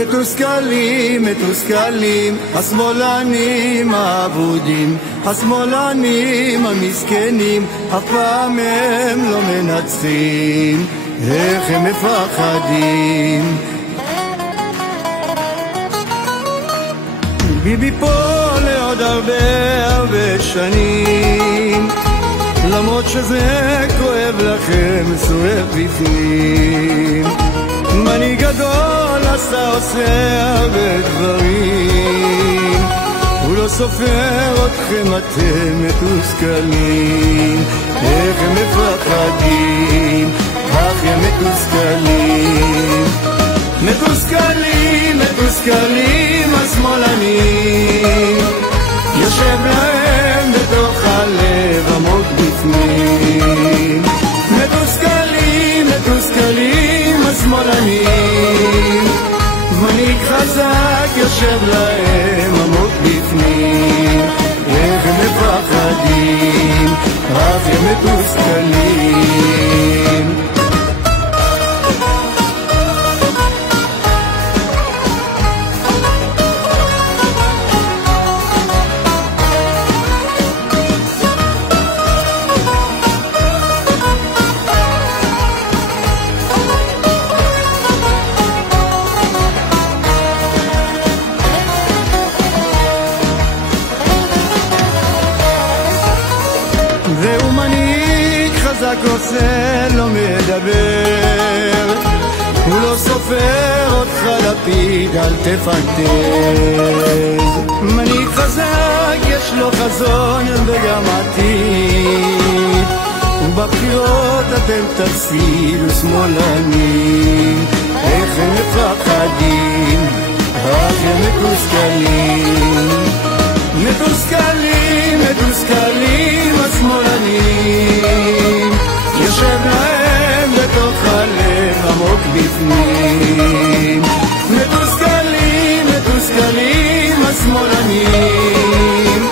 מתוסכלים, מתוסכלים, השמאלנים האבודים, השמאלנים המסכנים, אף פעם הם לא מנצחים, איך הם מפחדים. ביבי פה לעוד הרבה שנים, למרות שזה כואב לכם, שורף בפנים. מנהיג גדול עושה הרבה דברים, הוא לא סופר אתכם, אתם מתוסכלים, איך הם מפחדים, אך הם מתוסכלים. מתוסכלים, מתוסכלים, השמאלנים, יושב להם בתוך הלב עמוק בפנים. מתוסכלים, מתוסכלים, השמאלנים, מנהיג חזק יושב להם עמוק בפנים, איך הם מפחדים, אך הם מתוסכלים. והוא מנהיג חזק עושה, לא מדבר, הוא לא סופר אותך לפיד, אל תפנטז. מנהיג חזק יש לו חזון וגם עתיד, ובבחירות אתם תפסידו שמאלנים, איך הם מפחדים, אך הם מתוסכלים. מתוסכלים, מתוסכלים, השמאלנים, יושב להם בתוך הלב עמוק בפנים. מתוסכלים, מתוסכלים, השמאלנים,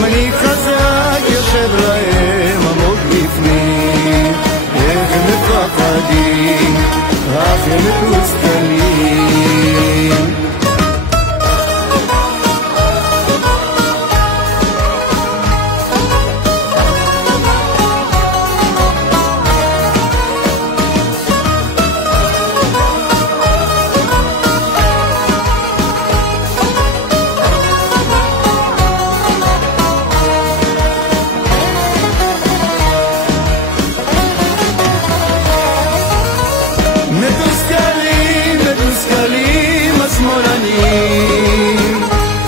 מנהיג חזק יושב להם עמוק בפנים, איך הם מפחדים, אך הם מתוסכלים. מתוסכלים, מתוסכלים, השמאלנים,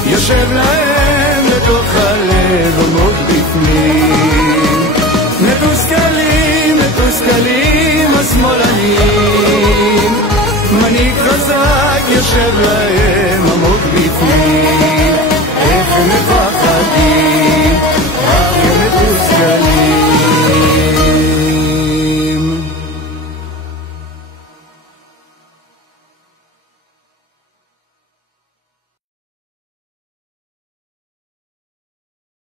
יושב להם בתוך הלב עמוק בפנים. מתוסכלים, מתוסכלים, השמאלנים, מנהיג חזק יושב להם